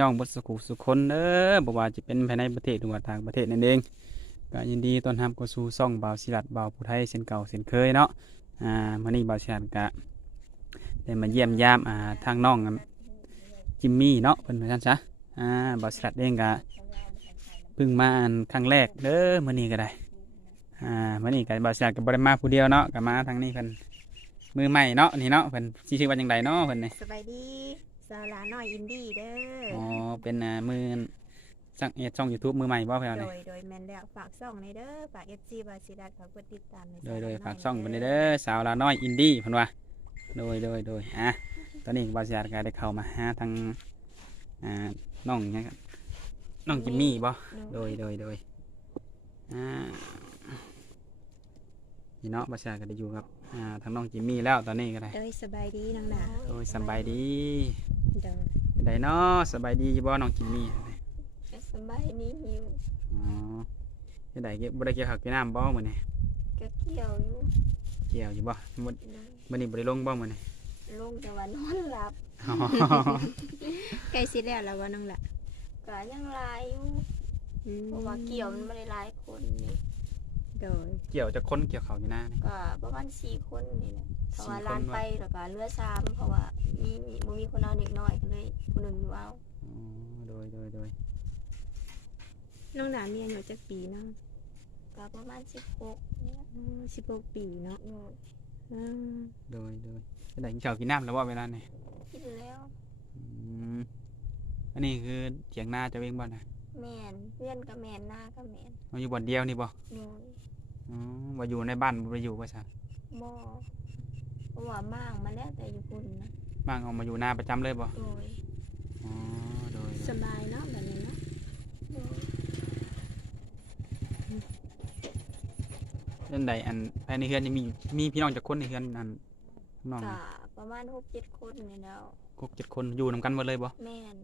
พ่อแม่พี่น้องบดสุขุสุคนเด้อบ่ว่าจะเป็นภายในประเทศหรือว่าต่างประเทศนั่นเองก็ยินดีต้อนรับเข้าสู่ช่องบ่าวศิลัดบ่าวผู้ไทยเช่นเก่าเช่นเคยเนาะอ่ามื้อนี้บ่าวศิลัดก็ได้มาเยี่ยมยามอ่าทางน้องจิมมี่เนาะเพิ่นว่าซั่นซะอ่าบ่าวศิลัดเองก็เพิ่งมาอันครั้งแรกเด้อมื้อนี้ก็ได้อ่ามื้อนี้ก็บ่าวศิลัดก็บ่ได้มาผู้เดียวเนาะก็มาทางนี้เพิ่นมือใหม่เนาะนี่เนาะเพิ่นสิชื่อว่าจังไดเนาะเพิ่นนี่สบายดี สาวหลาน้อยอินดี้เด้ออ๋อเป็นอ่ามือช่างเอ็ดช่องยูทูบมือใหม่บ่เพื่อนโดนี่ยโดยแมนแล้วฝากซ่องในเด้อฝากเอฟซีบาซิดัสฝากกดติดตามในโดยโดยสวหลฝากช่องเป็นเด้อสาวลาน้อยอินดี้เพิ่นว่าโดยโดยโดยอะตอนนี้บาสิอาก็ได้เข้ามาหาทางอ่าน้องเนี่ยงครับน้องจิมมี่บ่ โดยโดยโดยอ่านี่เนาะบาสิอาก็ได้อยู่กับ อ่า ทางน้องจิมมี่แล้วตอนนี้ก็ได้ โดยสบายดีนังหนาโดยสำบายดี โดยได้เนาะสบายดีอยู่บ่น้องจิมมี่สบายดีหิวอ๋อได้เก็บบ่ได้เกี่ยวข้าวเกี่ยวน้ำบ่มื้อนี้ก็เกี่ยวอยู่เกี่ยวอยู่บ่มื้อมื้อนี้บ่ได้ลงบ่มื้อนี้ลงแต่ว่านอนหลับอ๋อใกล้สิแล้วแล้วว่านังละก็ยังหลายอยู่อืมเพราะว่าเกี่ยวมันไม่ได้หลายคนนี่โดยเกี่ยวจะค้นเกี่ยวเขาอยู่หน้านี่ก็ประมาณสี่คนนี่แหละ เพราะว่าสี่คนลานวะไปแล้วก็เรือซ้ำเพราะว่ามีมีบ่มีคนเอาเด็กน้อยก็เลยคนหนึ่งอยู่เอาอ๋อโดยโดยโดยน้องหนาเรียนอยู่จักปีเนาะก็ประมาณสิบหกนี่แหละสิบหกปีเนาะหนูอ่าโดยโดยจะได้กินข้าวกินน้ำแล้วว่าเวลานี่คิดแล้ว อืมอันนี้คือเถียงนาเจะเองบ่นะแมนเพื่อนกับแมนหน้ากับแมนมาอยู่บ่อนเดียวนี่บ่หนูอ๋อว่าอยู่ในบ้านบ่ไปอยู่ว่าซะบ่เพ ราะว่ามั่างมาแล้วแต่อยู่พุ่นนะบ้างเอามาอยู่นาประจำเลยบ่โดยอ๋อโดยโดสยบายเนาะแบบนี้เนาะโดยเรื่องใดอันภายในเฮือนนี่มีมีพี่น้องจักคนในเฮือนอันน้องก็ประมาณหกเจ็ดคนนี่แล้วหกเจ็ดคนอยู่นํกันหมดเลยบ่แม่น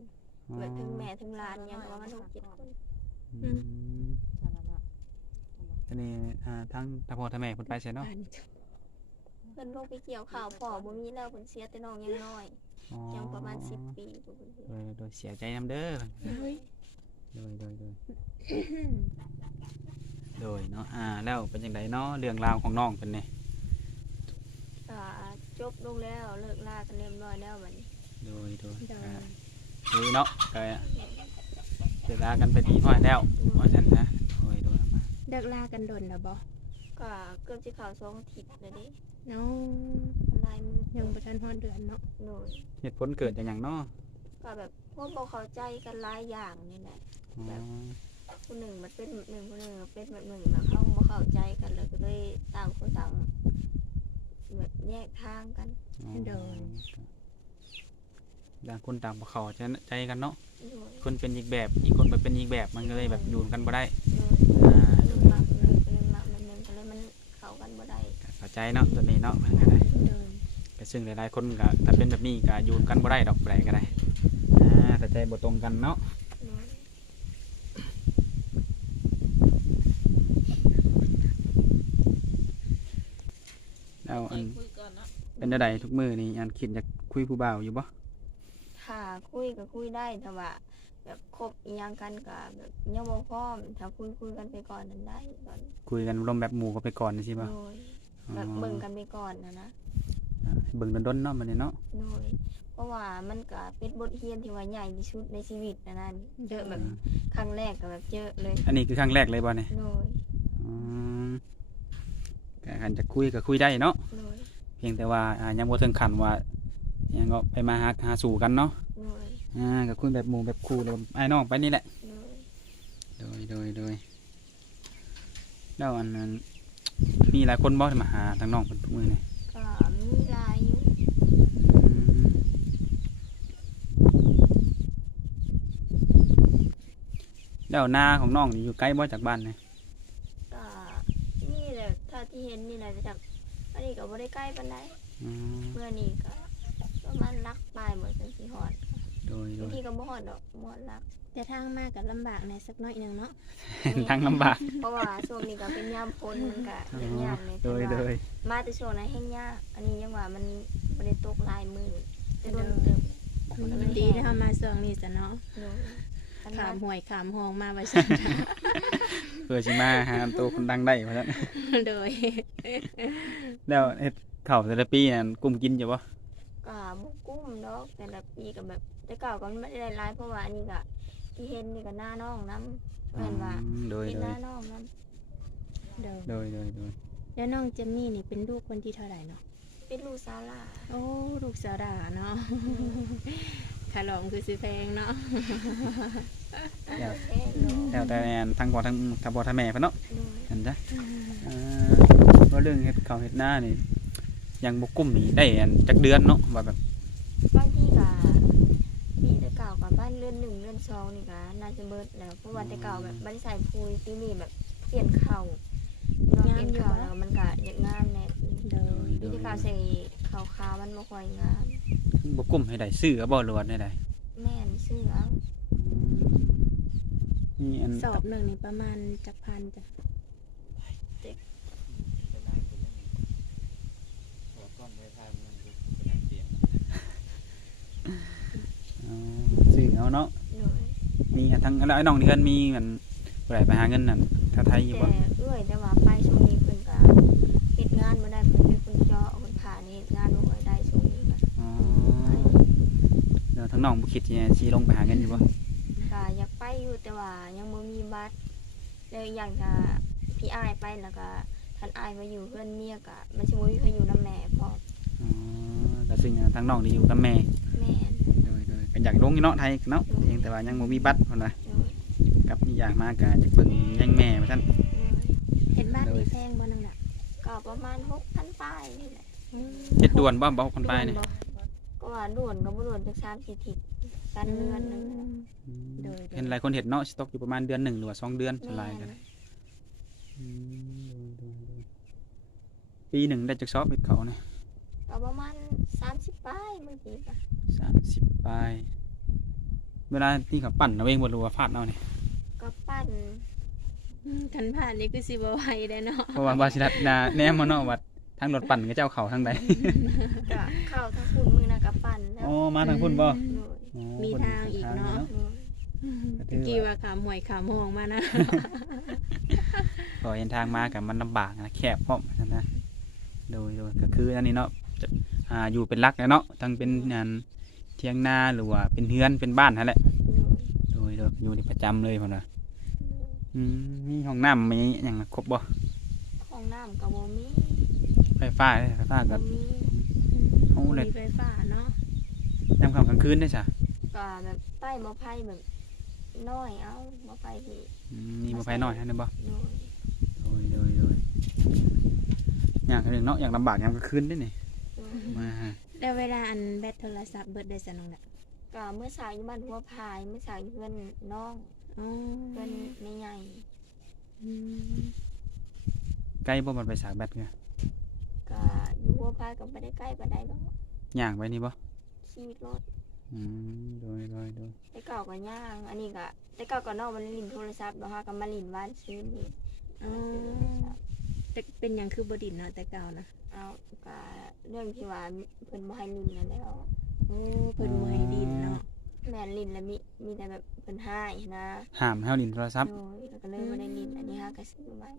อ๋อแบบถึงแม่ถึงหลานยังก็ประมาณหกเจ็ดคน อืมอันนี้อ่าทั้งตาพ่อตาแม่เพิ่นไปใส่เนาะ บ้าน เพิ่นลงไปเกี่ยวข้าวพ่อบ่มีแล้วเพิ่นเสียแต่น้องยังน้อยอ๋อยังประมาณสิบปีบ่เพิ่นเสียโดยโดยเสียใจนํเด้อเฮ้ยโดยโดยโดยโดยเนาะอ่าแล้วเป็นจังไดเนาะเรื่องราวของน้องเป็นไงก็จบลงแล้วเลิกลากันเรียบร้อยแล้วบัดนี้โดยโดยโดยอ่าคือเนาะก็เจอลากันไปดีน้อยแล้วว่าฉันนะโดยโดยมาเลิกลากันดนแล้วบ่ก็เกือบสิเข้าสองอาทิตย์แล้วเด้ เนาะลายมือยังบ่ทันฮอดเดือนเนาะหนูเหตุผลเกิดจากอย่างเนาะก็แบบพวกบ่เข้าใจกันหลายอย่างนี่แหละ อ๋อผู้หนึ่งมันเป็นแบบหนึ่งผู้หนึ่งมันเป็นแบบหนึ่งแล้วเขาบ่เข้าใจกันแล้วก็เลยต่างคนต่างแบบแยกทางกัน อ๋อต่างคนต่างบ่เข้าใจใจกันเนาะหนูคนเป็นอีกแบบ อีกคนไปเป็นอีกแบบมันก็เลยแบบอยู่กันบ่ได้หนู ใจเนาะตัวนี้เนาะมันก็ได้โดยก็ซึ่งหลายๆคนก็ถ้าเป็นแบบนี้ก็อยู่กันบ่ได้ดอกไปก็ได้อ่าแต่ใจบ่ตรงกันเนาะหนูแล้วอันเป็นจังไดทุกมื้อนี่อันคิดอยากคุยผู้บ่าวอยู่บ่ถ้าคุยก็คุยได้แต่ว่าแบบคบอีหยังกันก็แบบยังบ่พร้อมถ้าคุยคุยกันไปก่อนนั้นได้ก่อนคุยกันรวมแบบหมู่ก็ไปก่อนใช่ป่ะโดย แบบเบิ่งกันไปก่อนนะนะเบิ่งดนๆเนาะมันนี่เนาะโดยเพราะว่ามันก็เป็นบทเรียนที่ว่าใหญ่ที่สุดในชีวิตนะนั่นเจอแบบครั้งแรกก็แบบเจอเลยอันนี้คือครั้งแรกเลยบ่เนี่ยโดยอืมก็คันจะคุยก็คุยได้เนาะโดยเพียงแต่ว่าอ่ายังบ่ถึงขั้นว่ายังก็ไปมาหาหาสู่กันเนาะโดยอ่าก็คุยแบบหมู่แบบคู่แล้วไอ้น้องไปนี่แหละโดยโดยโดยโดยแล้วอันนั้น มีหลายคนบ่ที่มาหาทางน้องเพิ่นทุกมื้อนี่ก็มีหลายอยู่อืมแล้วนาของน้องนี่อยู่ใกล้บ่จากบ้านนี่ก็นี่แหละถ้าที่เห็นนี่แหละจากอันนี้ก็บ่ได้ใกล้ปานใดอืม เมื่อนี้ก็ประมาณลักปลายเหมือนกันสิฮอด โดยโดบางยทีก็บ่ฮอดดอกบ่ฮอดลัก แต่ทางมาก็ลำบากในสักน้อยหนึงเนาะทั้งลำบากเพราะว่าช่วงนี้ก็เป็นยามฝนมันก็เป็นยามนี่โดยโดยมาแต่ช่วงนั้นแห้งยากอันนี้ยังว่ามันบ่ได้ตกหลายมือจะโดนเติมมันดีที่เฮามาช่วงนี้ซะเนาะโดยคันขามว่าห่วยขามหองมาว่าซั่นเพื่อสิมาหาตัวคนดังได้เพราะฉะนั้นโดย แล้วเฮ็ดข้าวแต่ละปีนั่นกุ้มกินอยู่บ่ก็บ่กุ้มดอกแต่ละปีก็แบบ แต่เก่าก็ไม่ได้หลายเพราะว่าอันนี้ก็ที่เห็นนี่ก็หน้าน้องนํแม่นว่าอืมโดยเป็นโดหยน้าน้องนํโดยโดยโดยโดยแล้วน้องเจมมี่นี่เป็นลูกคนที่เท่าไหร่เนาะเป็นลูกสาวหลาโอ้ลูกสาวดาเนาะขลอมคือสิแพงเนาะ แล้วแท้เนาะแล้วแต่อันทั้งพ่อทั้งทั้งพ่อทั้งแม่เพิ่นเนาะโดยเห็นจ้ะอ่าว่าเรื่องเฮ็ดข้าวเฮ็ดนานี่ยังบ่กุ้มนี่ได้อันจักเดือนเนาะว่าแบบบางทีก็ปีแต่เก่ากับบ้านเรื อนหนึ่งเรือนสองนี่ก็น่าจะเบิดแล้วเพราะว่าแต่เก่าแบบบ่ได้ใส่ปุ๋ยปีนี้แบบเปลี่ยนเข่าเนาะเปลี่ยนเข่าแล้วมันก็อยากงามแน่โดยปีที่เก่าใส่ขาวขาวๆมันบ่ค่อยงามบ่กุ้มให้ได้ซื้อก็บ่รวดได้ได้แม่นซื้อเอานี่อันสอบหนึ่งนี่ประมาณจักพันจ้ะอ๋อซื้อเอาเนาะโดย มีอันทั้งแล้วไอ้น้องนี่เพิ่นมีมันบ่ได้ไปหาเงินนั่นถ้าไทยอยู่บ่แต่เอื้อยแต่ว่าไปช่วงนี้เพิ่นก็เฮ็ดงานบ่ได้เพิ่นเป็นคนเจาะคนผ่านี่เฮ็ดงานบ่ค่อยได้ช่วงนี้ก็อ๋อแล้วทั้งน้องบ่คิดสิสิลงไปหาเงินอยู่บ่ก็อยากไปอยู่แต่ว่ายังบ่มีบัตรแล้วอีกอย่างก็พี่อ้ายไปแล้วก็ท่านอ้ายมาอยู่เพื่อนเมียก็มันสิบ่มีใครอยู่นํแม่พร้อมอ๋อก็ซึ่งอันทั้งน้องนี่อยู่กับแม่แม่นโดยโดยก็อยากลงอยู่เนาะไทยเนาะเพียง แต่ว่ายังบ่มีบัตรเพิ่นว่าโดยกับอีกอย่างมากก็จะเบิ่งยังแม่ว่าซั่นโดยเห็นบ้านนี่แพงบ่นั่งน่ะก็ประมาณ6,000ป้ายนี่แหละเฮ็ดด่วนบ่บ่คนไปนี่ด่วบ่ก็ว่าด่วนก็บ่ด่วนจัก3 4ทิศกันเดือนหนึงน่ะ โดย เห็นหลายคนเฮ็ดเนาะสต็อกอยู่ประมาณเดือนหนึ่งหรือว่าสองเดือนสลายกันแม่นอืมโดยโดยโดยปีหนึ่งได้จักซอบเฮ็ดเขาเนี่ยก็ประมาณ30ป้ายบางทีก็ สามสิบปลาย เวลาที่เขาปั่นเอาเองบ่รู้ว่าฟาดเอาเนี่ยก็ปั้นอืมกันผ่านนี่คือสิบ่ไหวได้เนาะเพราะว่าบาสิรัดนาแนมมาเนาะว่าทางรถปั่นก็เจ้าเขาทางใดก็เข้าทั้งฝุ่นมือนะก็ปั้นแล้วอ๋อมาทางพุ่นบ่โดยอ๋อมีทางอีกเนาะโดยตะกี้ว่าขามห่วยขามหองมานะพอเห็นทางมากับมันลำบากนะแคบพร้อมนั่นนะโดยโดยก็คืออันนี้เนาะจะอ่าอยู่เป็นหลักแล้วเนาะทั้งเป็นงาน เที่ยงนาหรือว่าเป็นเฮือนเป็นบ้านนั่นแหละโดยโดยโดยอยู่ในประจำเลยพ่นว่าอืมมีห้องน้ำมีอย่างครบบ่ห้องน้ำกับโบมีไฟฟ้าได้ไฟฟ้าโบก็มีเอาเลยมีไฟฟ้าเนาะยามค่ำกลางคืนได้จ้ะก็แบบใต้บ่อไผ่แบบน้อยเอาบ่อไผ่ที่อืมมีบ่ไฟน้อยให้ได้บ่โดยโดยโดยโดยอย่างหนึ่งเนาะอย่างลำบากยามกลางคืนได้นี่โดยมา แล้วเวลาอันแบตโทรศัพท์เบิดได้สนองน่ะก็เมื่อสาวอยู่บ้านหัวพายเมื่อสาวอยู่เพื่อนน้องอ๋อเพื่อนไม่ใหญ่อืมใกล้บ่มันไปสากแบตเงก็อยู่หัวพายก็ไม่ได้ใกล้ปานใดหรอกย่างไปนี่บ่ขี่รถอืมโดยโดยโดยแต่เก่าก็ย่าง อันนี้ก็แต่เก่าก็น้องมันลินโทรศัพท์บ่ฮะก็มาลินบ้านซื้อนี่อ๋อแต่เป็นหยังคือบดินเนาะแต่เก่านะเอาก็ เรื่องที่ว่าเพิ่นบ่ให้ลินนั่นแหล้วโอ้เพิ่นบ่ให้ดินเนาะแม่นลินแล้วมีมีแต่แบบเพิ่นให้นะห้ามให้เอาลินโทรศัพท์โดยแล้วก็เลยบ่ได้ลินอันนี้ฮะก็ซื้อไว้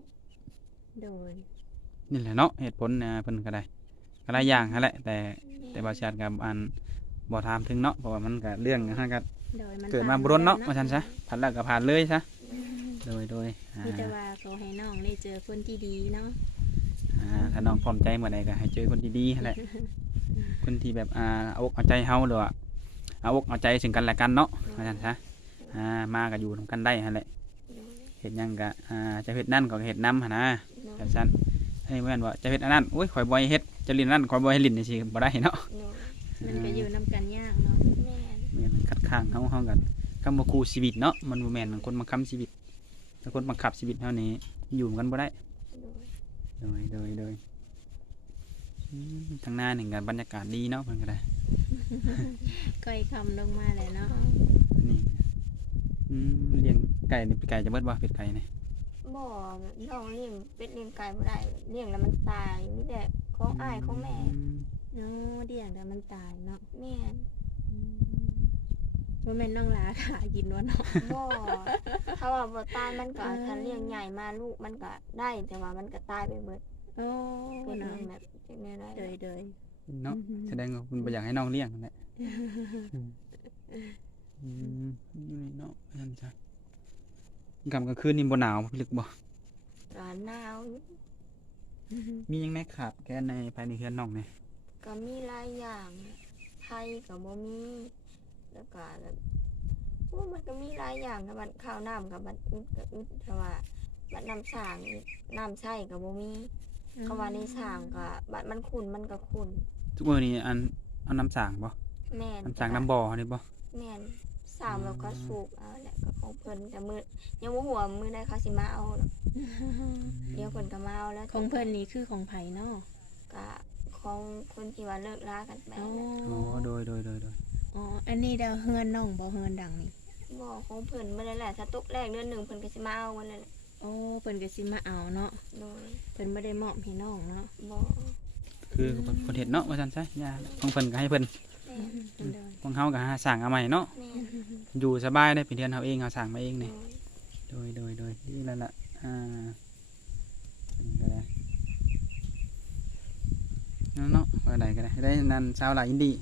โดยนี่แหละเนาะเหตุผลนะเพิ่นก็ได้ก็หลายอย่างนั่นแหละ แต่แต่บาชาติกับอันบ่ถามถึงเนาะเพราะว่ามันก็เรื่องฮะก็โดยมันเกิดมาบ่รนเนาะว่าซั่นซะผ่านแล้วก็ผ่านเลยซะโดยโดยอ่า มีแต่ว่าขอให้น้องได้เจอคนที่ดีเนาะ อ่าถ้าน้องพร้อมใจเมื่อใดก็ให้เจอคนดีๆนั่นแหละ คนที่แบบอ่าเอาอกเอาใจเฮาหรือว่าเอาอกเอาใจซึ่งกันและกันเนาะว่าซั่นซะอ่ามาก็อยู่นํกันได้หั่นแหละโดยเฮ็ดหยังก็อ่าจะเฮ็ดนั่นก็เฮ็ดนํหั่นนะโดจัยงซั่นให้แม่นว่าจะเฮ็ดอันนั้นโอ้ยข่อยบ่ให้เฮ็ดจะลิ้นอันนั้นข่อยบ่ให้ลิ้นจังซี่บ่ได้เนาะโดยมันก็อยู่นํกันยากเนาะแม่นแม่นมันคัดค้างเฮาเฮากันคำว่าคู่ชีวิตเนาะมันบ่แม่นคนบังคับชีวิตถ้าคนบังคับชีวิตเฮานี่อยู่กันบ่ได้ โดยโดยโดยโดยอืมทางหน้าหนึ่งกันบรรยากาศดีเนาะเพิ่นก็ได้ก้อยคำลงมาเลยเนาะนี่อืมเลี้ยงไก่นี่เป็นไก่จะเบิดบ่เป็ดไก่นี่บ่แบบน้องเลี้ยงเป็ดเลี้ยงไก่บ่ได้เลี้ยงแล้วมันตายมีแต่ของอ้ายของแม่อืมเนาะเดี่ยงแต่มันตายเนาะแม่นอืมว่าแม่นน้องลาค่ะกินว่าเนาะบ่ถ้าว่าบ่ตายมันก็อ่าถ้าเลี้ยงใหญ่มาลูกมันก็ได้ แต่ว่ามันก็ตายไปเบิดโอ้เป็นเนาะแบบจังได๋ได้เดยเดยเนาะอือฮึแสดงว่าคุณบ่อยากให้น้องเลี้ยงนั่นแหละอืมอยู่นี่เนาะนั่นจ้ะกลางคืนนี่บ่หนาวบ่ลึกบ่ก็หนาวอยู่มีหยังแน่ขาดแค่ในภายในเฮือนน้องนี่ก็มีหลายอย่างไทยก็บ่มีแล้วก็แบบ โอ้มันก็มีหลายอย่างนะบัดข้าวน้ำกับบัดอึดก็อึดแต่ว่าบัดน้ำสร้างนี่น้ำใช้ก็บ่มีเขาว่าในสร้างก็บัดมันขุ่นมันก็ขุ่นทุกมื้อนี้อันเอาน้ำสางบ่แม่นน้ำสางน้ำบ่อนี่บ่แม่นสร้างแล้วก็สูบเอาแหละก็ของเพิ่นแต่มื้อยังบ่ฮู้ว่ามื้อใดเขาสิมาเอาหรอกเดี๋ยวเพิ่นก็มาเอาแล้วของเพิ่นนี่คือของไผ่เนาะก็ของคนที่ว่าเลิกลากันไปอ๋อแหละอ๋อโดยโดยโดยโดยอ๋อ อันนี้เดาเฮือนน้องบ่เฮือนดังนี่ บ่ของเพิ่นมื้อนั้นแหละถ้าตกแรกเดือนหนึงเพิ่นก็สิมาเอาวันนั้นแหละโอ้เพิ่นก็สิมาเอาเนาะโดยเพิ่นบ่ได้มอบให้น้องเนาะบ่คือเพิ่นเฮ็ดเนาะว่าซั่นซะย่าของเพิ่นก็ให้เพิ่นแม่นเดยของเฮาก็หาสร้างเอาใหม่เนาะแม่นอยู่สบายได้เป็นเดือนเฮาเองเฮาสร้างมาเองโดนี่ ย โดย โดย โดยนี่แล้วล่ะ อ่าเป็นก็ได้เนาะเนาะว่าใดก็ได้ ได้นั่นชาวลาอินดี้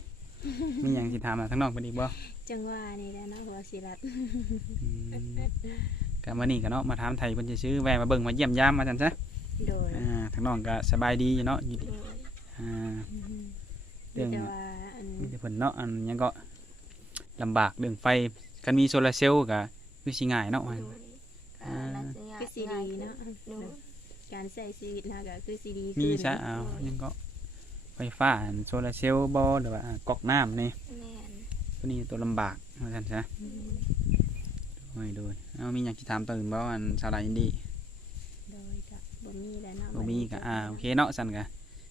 มีหยังสิถามอะทั้งน้องเพิ่นอีกบ่จังว่านี่แหละเนาะว่าสิรัดอืมก็มื้อนี้ก็เนาะมาถามไทยเพิ่นจะซื้อแวะมาเบิ่งมาเยี่ยมยามมาซั่นซะโดยอ่าทั้งน้องก็สบายดีอยู่เนาะอยู่ดีโดยอ่ามีแต่ว่าอันมีแต่เพิ่นเนาะอันหยังก็ลำบากเรื่องไฟคันมีโซลาร์เซลล์ก็คือสิง่ายเนาะโดว่ายก็น่าจะยากคือสิดีเนาะโดยการใช้ชีวิตนะก็คือสิดีขึ้นมีซะเอาหยังก็ ไฟฟ้าอันโซลาร์เซลล์บ่หรือว่าอ่าก๊อกน้ำนี่แม่นตัวนี้ตัวลำบากว่าซั่นซะโดยโดยเอามีหยังสิถามตัวอื่นบ่อันชาวลาอินดี้โดยก็บ่มีแล้วเนาะบ่มีก็อ่าโอเคเนาะซั่นก็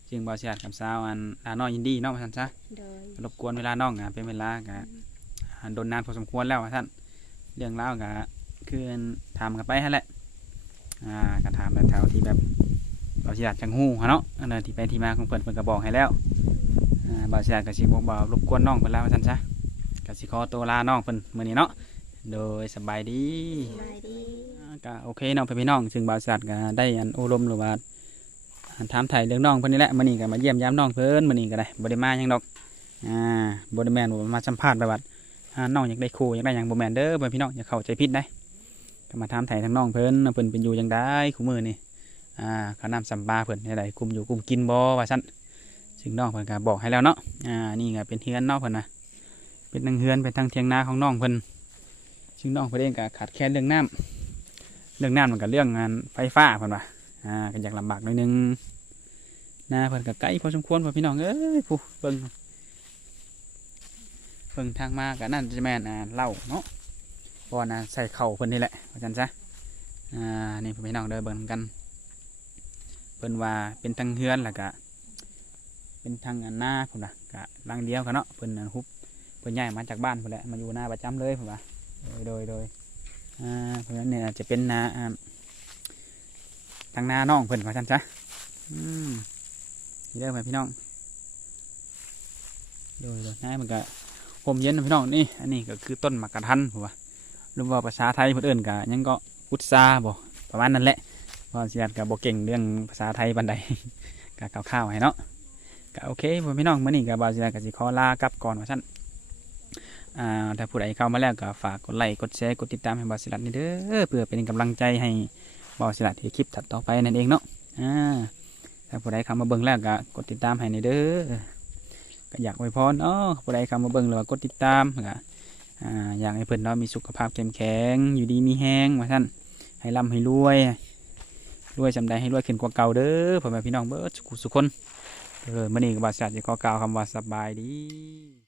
จึงบ่เสียดกับสาวอันลาน้อยยินดีเนาะว่าซั่นซะโดยรบกวนเวลาน้องอะเป็นเวลาก็อ่าโดนนานพอสมควรแล้วว่าซั่นเรื่องราวก็คือถามกันไปหั่นแหละอ่าก็ถามแบบแถวที่แบบ บ่เสียดจังฮู้หั้นเนาะอันนั้นที่ไปที่มาของเพิ่นเพิ่นก็บอกให้แล้วอ่าบ่เสียดก็สิบ่บ่รบกวนน้องเพิ่นแล้วว่าซั่นซะก็สิขอตัวลาน้องเพิ่นมื้อนี้เนาะโดยสบายดีสบายดีอ่าก็โอเคเน้องพี่น้องซึ่งบาวสัตว์ก็ได้อันโอลมหรือว่าอันถามไถ่เรื่องน้องเพิ่นนี่แหละมื้อนี้ก็มาเยี่ยมยามน้องเพิ่นมื้อนี้ก็ได้บ่ได้มาหยังดอกอ่าบ่ได้แม่นว่ามาสัมภาษณ์แบบว่าอ่าน้องอยากได้ครูอยากได้หยังบ่แม่นเด้อเพิ่นพี่น้องอย่าเข้าใจผิดได้ก็มาถามไถ่ทางน้องเพิ่นว่าเพิ่นเป็นอยู่จังได๋คู่มื้อนี่ อ่าเขาน้ำสัมปาเพิ่นได้กลุ่มอยู่กลุ่มกินบ่ว่าซั่นซึ่งน้องเพิ่นก็บอกให้แล้วเนาะอ่านี่ก็เป็นเฮือนเนาะเพิ่นน่ะเป็นทางเฮือนเป็นทางเถียงนาของน้องเพิ่นซึ่งน้องเพิ่นเองก็ขาดแคลนเรื่องน้ำเรื่องน้ำมันกับเรื่องงานไฟฟ้าเพิ่นว่าอ่าก็อยากลำบากหน่อยนึงนาเพิ่นก็ไกลพอสมควรพ่อพี่น้องเอ้ยผู้เบิ่งเบิ่งทางมาก็นั่นจะแม่นอ่าเล้าเนาะเพราะว่าน่ะใส่เข่าเพิ่นนี่แหละว่าจังซะอ่านี่พ่อพี่น้องเด้อเบิ่งกัน พิ่นว่าเป็นทางเฮือนแล้วก็เป็นทางอันหน้าพุ่นน่ะก็หลังเดียวกันเนาะเพิ่นน่ะฮุบเพิ่นย้ายมาจากบ้านพุ่นแหละมาอยู่หน้าประจำเลยเพิ่นว่าโดยโดยโดยอ่าเพราะฉะนั้นเนี่ยจะเป็นนาทางนาน้องเพิ่นว่าซั่นจ้ะอืมนี่เด้อไปพี่น้องโดยโดยนายมันก็ห่มเย็นพี่น้องนี่อันนี้ก็คือต้นมากะทันผมว่าหรือว่าภาษาไทยเพิ่นอิ้นก็หยังก็พุทราบ่ประมาณนั้นแหละ เพราะสิอาจก็บ่เก่งเรื่องภาษาไทยปานใดก็คร่าวๆให้เนาะก็โอเคพ่อพี่น้องมื้อนี้ก็บ่าวสิอาจก็สิขอลากลับก่อนว่าซั่นอ่าถ้าผู้ใดเข้ามาแล้วก็ฝากกดไลค์กดแชร์กดติดตามให้บอสลัดนี่เด้อเพื่อเป็นกำลังใจให้บอสลัดที่คลิปถัดต่อไปนั่นเองเนาะอ่าถ้าผู้ใดเข้ามาเบิ่งแล้วก็กดติดตามให้นี่เด้อก็อยากอวยพรเนาะผู้ใดเข้ามาเบิ่งแล้วก็กดติดตามก็อ่าอยากให้เพิ่นเนาะมีสุขภาพเข้มแข็งอยู่ดีมีแห้งว่าซั่นให้ร่ำให้รวย รวยจำได้ให้รวยขึ้นกว่าเก่าเด้อพ่อแม่พี่น้องเบิดสุขสุขคนเออมื้อนี้ก็บาสลัดจะขอกล่าวคำว่าสบายดี